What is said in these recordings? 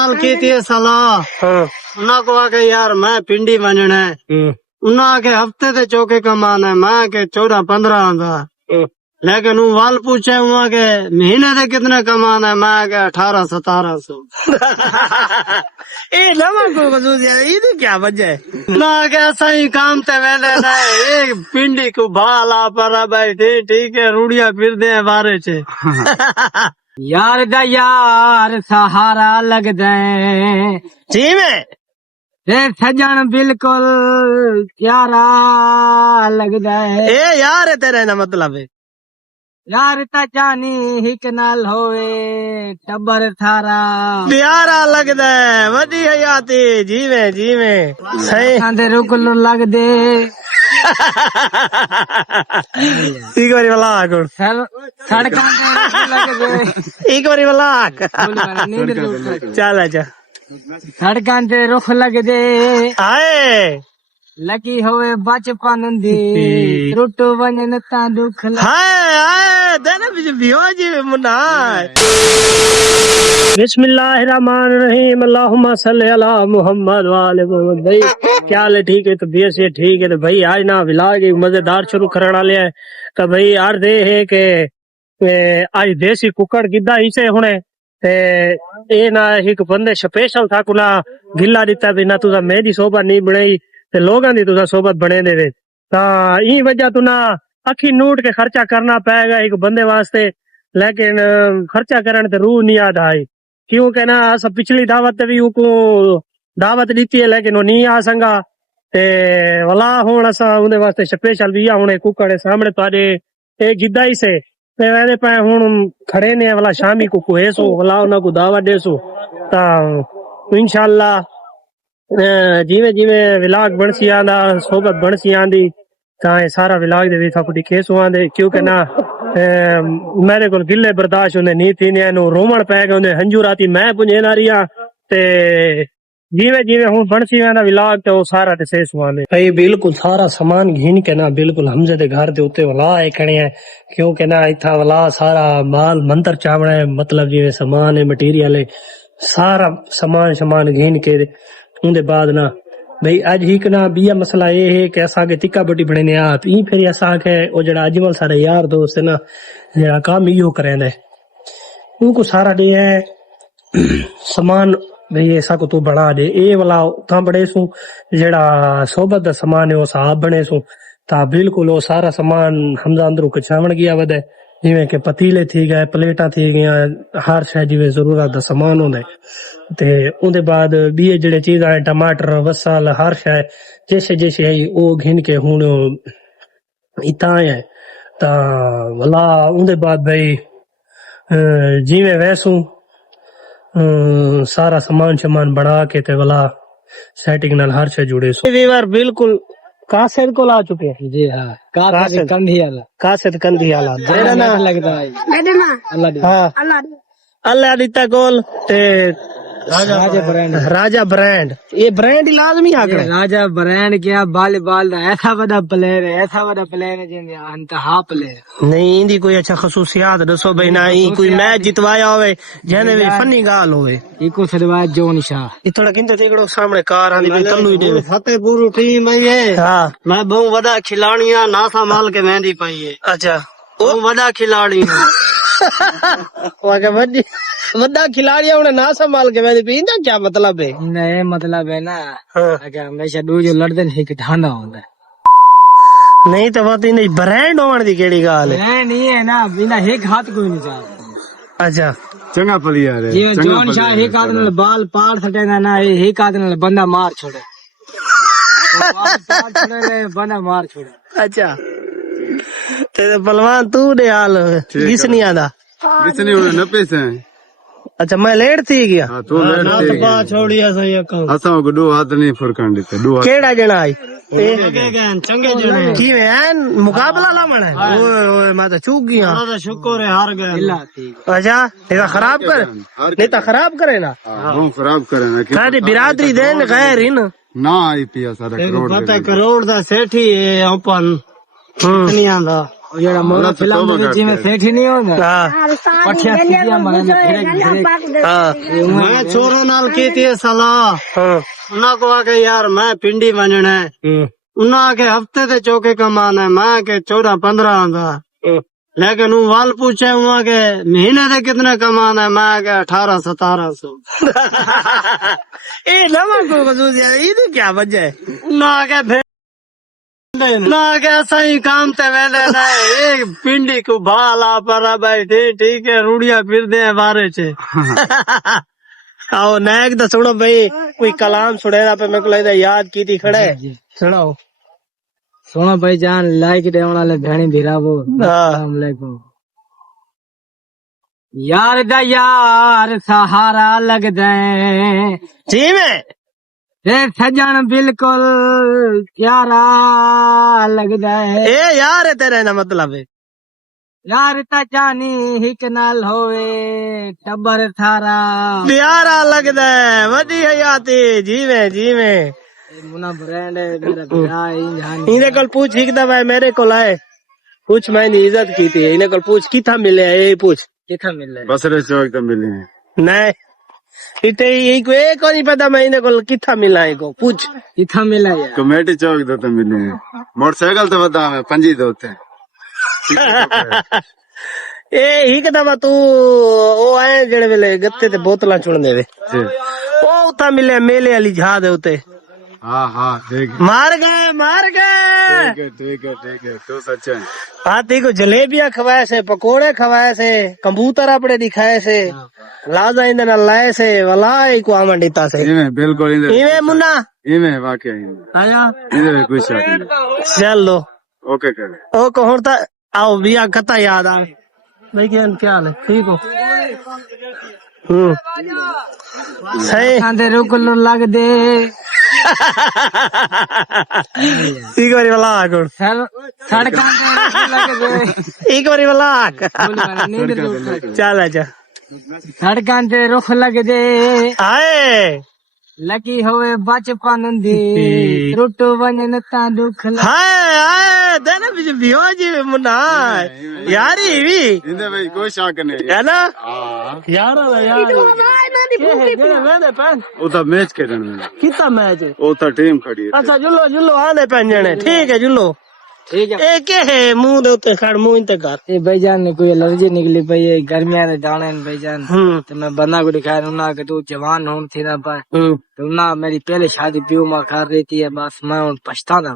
नाल की थी सलाह। उन्हें को आके यार मैं पिंडी बनना है, उन्हें आके हफ्ते से चौके कमाना है, मैं के 14-15 लेकिन वो वाल पूछे वहाँ के महीने से कितने कमाना है, मैं के 1800-1700। ए नवा को ये क्या वजह है ना के ऐसा ही काम ते वेले ना एक पिंडी को भाला पर भाई ठीक है रूढ़िया फिर दे बारे चे। यार दा यार सहारा लग जाए जी में सजन बिल्कुल प्यारा लग जाए। ए यार तेरे ना मतलब है यार ता जानी हिक नाल होवे टब्बर थारा प्यारा लगदा है वदी हयाती जीवे सही आंदे रुक लग दे। एक बारी बलाक सड़कां ते लग दे एक बारी बलाक चल अच्छा सड़कां ते रुख लग दे आए लगी होवे बचपन दी टुट वञन ता दुख हाय हाय तेरे बिच बियो जी मुन्ना। बिस्मिल्लाहिर्रहमानिर्रहीम अल्लाहुम्मा सल्ली अला मुहम्मद व आले मुहम्मद। भाई क्या हाल है? ठीक है? तबीयत से ठीक है? तो भाई आज ना व्लॉग एक मजेदार शुरू करने वाले है। तो भाई अर्ज है कि आज देसी कुकड़ गिद्दा इसे हुने ते ए ना एक बंदे स्पेशल था कुना गिल्ला दिता भी ना तुझा मेरी सोबत नहीं बनाई ते लोगां दी तुझा सोबत बने दे ता ई वजह तू ना अखी नूट के खर्चा करना पड़ेगा एक बंदे वास्ते, लेकिन खर्चा करने ते रूह नहीं याद आई क्योंकि ना अस पिछली दावत भी को दावत दी है लेकिन वो नहीं आ संगा ते वला हुन असा उनदे वास्ते स्पेशल भी हुन कुकड़ सामने तुहाडे ए गिद्दा ही से ते वेदे पे हुन खड़े ने वाला शामी को कुहेसो वला उना को दावत देसो ता इंशाअल्लाह जिवे जिवे विलाग बनसी आंदा सोबत बनसी आंदी ता सारा विलाग दे विच अपनी केस आंदे क्योंकि ना मेरे को गिले बर्दाश्त होंदे नहीं थी ने नु रोमण पै गए होंदे हंजू राती मैं पुंजे ना रिया ते जिवे जिवे हुन बनसी आंदा विलाग ते ओ सारा ते से सुआंदे भाई बिल्कुल सारा सामान घिन के ना बिल्कुल हमजे दे घर दे उत्ते वला एकणे है क्योंकि ना इथा वला सारा माल मंतर चावड़ा है मतलब जिवे सामान है मटीरियल है सारा सामान घिन के उनके बाद ना भाई अज ही ना बिया मसला ये है कि असा के टिक्का बटी बने आप ई फिर असा के ओ जड़ा अजमल सारे यार दोस्त है ना जड़ा काम इहो करेंदा है उनको सारा दे है सामान भाई ऐसा को तू बना दे ए वाला उता बड़े सु जड़ा सोबत दा सामान है ओ साहब बने सु ता बिल्कुल ओ सारा सामान हमजा अंदर को छावण गया वदे जिवें के पतीले थी गए प्लेटा थी गया हर शय जिवें जरूरत दा सामान होंदा ते उनदे बाद बीए जड़े चीज आए टमाटर वसाल हर शय जैसे जैसे है ओ घिन के हुन इता है ता वला उनदे बाद भाई जिवें वैसू सारा सामान बना के ते वला सेटिंग नाल हर शय जुड़े सो वीवर बिल्कुल कासिद को ला चुके हैं जी हाँ कासिद कंधी वाला मेरा ना लगता है अल्लाह दिता गोल ते राजा ब्रांड ये ब्रांड ही लाजमी आकर राजा ब्रांड क्या बाल ऐसा बड़ा प्लेयर है जिंदे अंतहा प्लेयर नहीं इंदी कोई अच्छा खसूसियात दसो भाई ना ई कोई मैच जितवाया होवे जने भी फनी गाल होवे इको सदवा जोन शाह ई थोड़ा किंते तिकड़ो सामने कार आंदी भी तन्नू ही देवे फतेहपुर टीम है ये हां मैं बहुत बड़ा खिलाड़ी हां ना संभाल के मेहंदी पाई है अच्छा वो बड़ा खिलाड़ी हूं वाके वड्डा खिलाड़ी उन्हें ना संभाल के मेहंदी पी क्या मतलब है नहीं मतलब है ना अगर हमेशा दूजो लड़दे एक ढांडा होंदा नहीं तो बात नहीं ब्रांड होने दी केड़ी गाल है नहीं है ना बिना एक हाथ कोई नहीं चाहता अच्छा चंगा प्लेयर है जी जोन शाह एक हाथ नाल बाल पाड़ सटेगा ना एक हाथ नाल बंदा मार छोड़े बंदा मार छोड़े अच्छा तेरे पहलवान तू दे हाल किस नहीं आदा किस नहीं होने नपे से अच्छा मैं लेट थी गया हां तो लेट थी बात छोड़ी ऐसा ये काम असा को दो हाथ नहीं फरकान देते दो हाथ केड़ा जणा आई चंगे जने की में मुकाबला लावण है ओए ओए मैं तो चूक गया तो शुक्र है हार गए अच्छा तेरा खराब कर नहीं तो खराब करे ना हां खराब करे ना सारी बिरादरी देन गैर इन ना आई पिया सारा करोड़ पता करोड़ दा सेठी है अपन नहीं आंदा ਜਿਹੜਾ ਮੋਨਾ ਫਿਲਮ ਦੇ ਵਿੱਚ ਜਿਵੇਂ ਸੇਠ ਹੀ ਨਹੀਂ ਹੁੰਦਾ ਪੱਠਿਆ ਸੀਧੀਆਂ ਮਾਰਨ मैं छोरों नाल कीती है सलाह उन्हां को आके यार मैं पिंडी वंजना है उन्हां आके हफ्ते ते चौके कमाना है मैं के 14-15 आंदा लेकिन वो वाल पूछे वहां के महीने ते कितने कमाना है मैं के 1800-1700 ਇਹ ਨਵਾਂ ਕੋਈ ਖਸੂਸੀਅਤ ਇਹਦੀ ਕੀ ਵਜ੍ਹਾ ਹੈ उन्हां आके फिर ना के सही काम ते वेंदे ना एक पिंडी को भाला पर बैठे ठीक है रूड़िया फिर दे बारे च आओ नायक दा सुनो भाई कोई कलाम सुनेदा पे मेरे को लगदा याद कीती खड़े सुनाओ सुनो भाई जान लाइक देने वाले भेणी भिरावो अस्सलाम वालेकुम यार दा यार सहारा लगदा जी में सजन बिल्कुल प्यारा लगदा है ए यार तेरे ना मतलब है यार ता जानी हिक नाल होवे टब्बर थारा प्यारा लगदा है वदी हयाती जीवे मुना ब्रांड है मेरा भरा इंजान इने कल पूछ हिक दवा मेरे को आए पूछ मैंने इज्जत की थी इने कल पूछ किथा मिले ये पूछ किथा मिले बसरे चौक तो मिले हैं नहीं इते यही को एक नहीं पता मैं इने को किथा मिला है को पूछ किथा मिला यार कमेटी चौक तो मिले हैं मोटरसाइकिल तो बता मैं पंजी दोते हैं ए ही दवा तू ओ आए जेड़े वेले गत्ते ते बोतलां चुन देवे ओ उता मिले मेले वाली जहाज है उते हाँ ठीक मार गए ठीक है तो सच्चा है हाथी को जलेबियां खवाए से पकोड़े खवाए से कबूतर अपने दिखाए से लाजा इंदर लाए से वलाई को आमंडिता से इन्हें बिल्कुल इवे मुन्ना इन्हें वाकई आया इन्हें कुछ शक नहीं चल लो ओके करे ओ को हुन ता आओ बिया कता याद आ भाई क्या हाल है ठीक हो सही आंदे रुक लग दे एक बारी वाला आगुण सड़कां ते लग दे एक बारी वाला आग चल आजा सड़कां ते रुख लग दे आए लगी होवे बचपन दी टुट वञन ता दुख हाय देने बीच बियो जी मुन्ना यारी भी इन्हें भाई कोई शक नहीं है ना हाँ यार वो तो मैच के जन में कितना मैच है वो तो टीम खड़ी है अच्छा जुल्लो आने पैन जने ठीक है जुल्लो ठीक है ए के है मुंह दे उत्ते खड़ मुंह इंते कर ए भाईजान ने कोई एलर्जी निकली पई है गर्मियां दे दाने ने भाईजान तो मैं बंदा को दिखाया उन्ना के तू जवान होन थी ना पर तो ना मेरी पहले शादी प्यू मां कर रही थी बस मैं उन पछताना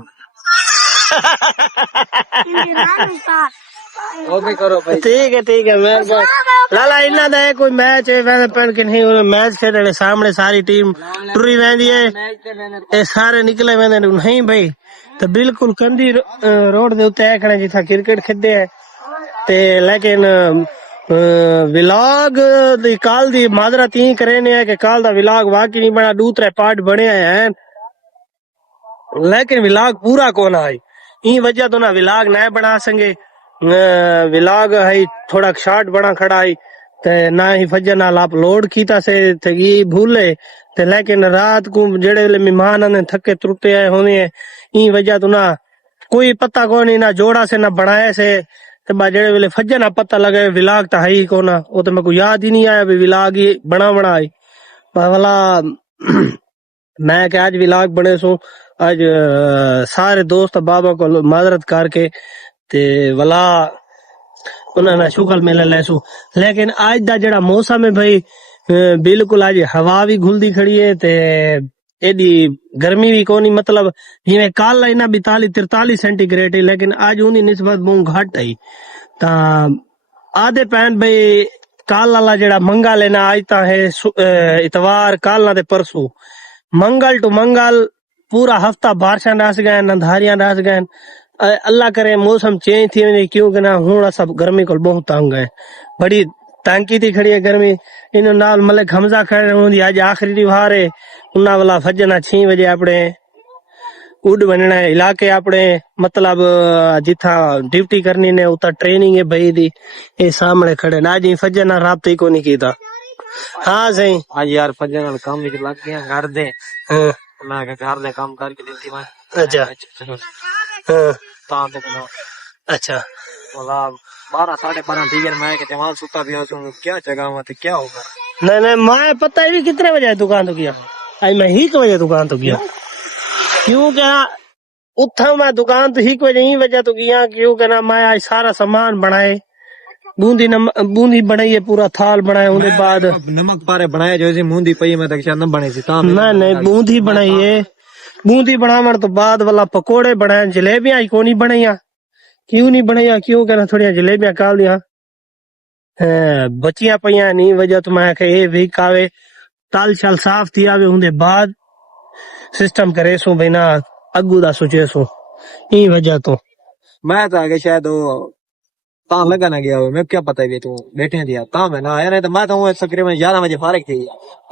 ओके करो भाई ठीक है मेहरबान लाला इन्ना दा कोई मैच है वैसे पेड़ के नहीं मैच खेलने सामने सारी टीम टुरी वेंदी है ए सारे निकले वेंदे नहीं भाई तो बिल्कुल कंदी रोड दे उत्ते खड़े जिथा क्रिकेट खेदे है ते लेकिन विलाग दी काल दी माजरा ती करने है कि काल दा विलाग वाकई नहीं बना दूसरे पार्ट बने हैं लेकिन विलाग पूरा कौन आई ई वजह तो ना विलाग न बना संगे विलाग है थोड़ा शॉर्ट बना खड़ा है ते ना ही फजर नाल अपलोड कीता से ते ये भूले ते लेकिन रात को जेड़े वेले मेहमान ने थके त्रुटे आए होने ई वजह तो ना कोई पता को नहीं ना जोड़ा से ना बनाए से ते बा जेड़े वेले फजर ना पता लगे विलाग तो है ही को ना वो तो मेरे को याद ही नहीं आया भी विलाग ही बना आई वाला मैं क्या आज विलाग बने सो आज सारे दोस्त बाबा को माजरत करके ते वाला उन्होंने शुक्र मिले लैसू लेकिन आज दा जड़ा मौसम है भाई बिल्कुल आज हवा भी घुलदी खड़ी है ते एडी गर्मी भी कोनी मतलब जिवें कल इना 42-43 सेंटीग्रेड है लेकिन आज उनी निस्बत बहुत घट आई ता आधे पैन भाई कल वाला जड़ा मंगल है ना आज ता है इतवार कल ना ते परसों मंगल टू मंगल पूरा हफ्ता बारिशां रस गए अंधारियां रस गए अल्लाह करे मौसम चेंज थी वने क्योंकि ना हुण सब गर्मी को बहुत तंग है बड़ी टांकी थी खड़ी है गर्मी इन नाल मलिक हमजा खड़े होंदी आज आखिरी रिवार है उन्ना वाला फजना 6 बजे अपने उड़ बनना है इलाके अपने मतलब जिथा ड्यूटी करनी ने उता ट्रेनिंग है भाई दी ए सामने खड़े ना जी फजर ना राब्ता ही को नहीं कीता हाँ सही आज यार फजर नाल काम विच लग गया घर दे मैं के घर दे काम करके देती मैं अच्छा ता ते अच्छा 12 12:30 ठीक है मैं जवान सुता भी हूँ क्या जगह तो क्या होगा नहीं मैं पता ही नहीं कितने बजे दुकान तो किया आज मैं ही बजे दुकान तो किया क्यों क्या उठा मैं दुकान तो ही बजे ही वजह तो किया क्यों कहना मैं आज सारा सामान बनाए बूंदी बनाई है पूरा थाल बनाए उसके बाद नमक पारे बनाए जो बूंदी पई मैं तक न बने नहीं बूंदी बनाई है बूंदी बनावन तो बाद वाला पकोड़े बनाए जलेबियां ही कोनी बनाइया क्यों नहीं बनाइया क्यों कहना थोड़ी जलेबियां काल दिया बचिया पईया नहीं वजह तो मैं ये भी कावे ताल छाल साफ थी आवे उनके बाद सिस्टम करे सो भाई ना अगू दा सोचे सो ई वजह तो मैं तो आगे शायद ता लगा ना गया मैं क्या पता है तू बैठे दिया ता मैं ना आया नहीं तो मैं तो तकरीबन 11 बजे फारिग थी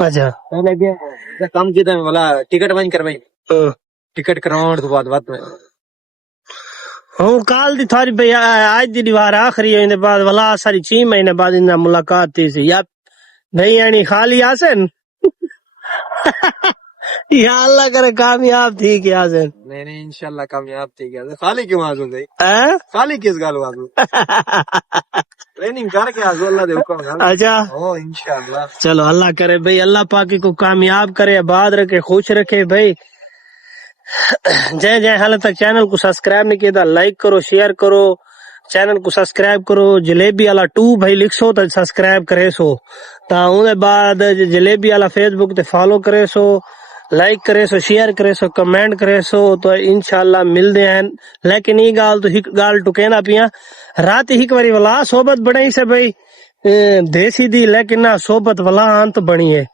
अच्छा पहले गया काम किया वाला टिकट बंद करवाई टिकट करवाने तो बाद में हूँ काल दी थारी भाई आज दी दीवार आखिरी है बाद वाला सारी 6 महीने बाद इनका मुलाकात थी सी या नहीं यानी खाली आसन या अल्लाह करे कामयाब थी क्या आसन नहीं इंशाल्लाह कामयाब थी क्या खाली क्यों आजू गई खाली किस गाल आजू ट्रेनिंग करके आजू अल्लाह दे हुक्म अच्छा ओ इंशाल्लाह चलो अल्लाह करे भाई अल्लाह पाकी को कामयाब करे आबाद रखे खुश रखे भाई जय हाल तक चैनल को सब्सक्राइब नहीं किया लाइक करो शेयर करो चैनल को सब्सक्राइब करो जलेबी वाला 2 भाई लिख सो तो सब्सक्राइब करे सो उसके बाद जलेबी वाला फेसबुक ते फॉलो करे सो लाइक करे सो शेयर करे सो कमेंट करे सो तो इंशाल्लाह मिलते हैं लेकिन ये गाल तो एक गाल टुकेना पिया रात एक बारी वाला सोबत बनाई से भाई देसी दी लेकिन ना सोबत वाला अंत बनी है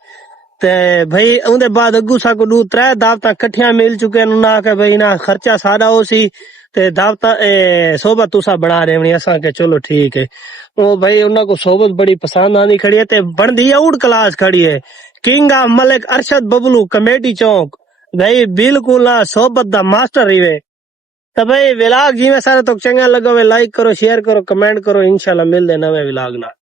ते भाई उनके बाद अगू साकू 2-3 दावतां कट्ठियां मिल चुके ना के भाई ना खर्चा सादा हो सी ते दावतां सोबत तुसा बना रहे हो असा के चलो ठीक है वो भाई उन्होंने को सोबत बड़ी पसंद आनी खड़ी है ते बनदी आउट क्लास खड़ी है king of Malik Arshad Bablu committee Chowk भाई बिल्कुल ना सोबत दा मास्टर रही तो भाई विलाग जी में सारे तो चंगा लगा लाइक करो शेयर करो कमेंट करो इंशाल्लाह मिलते नवे विलाग ना।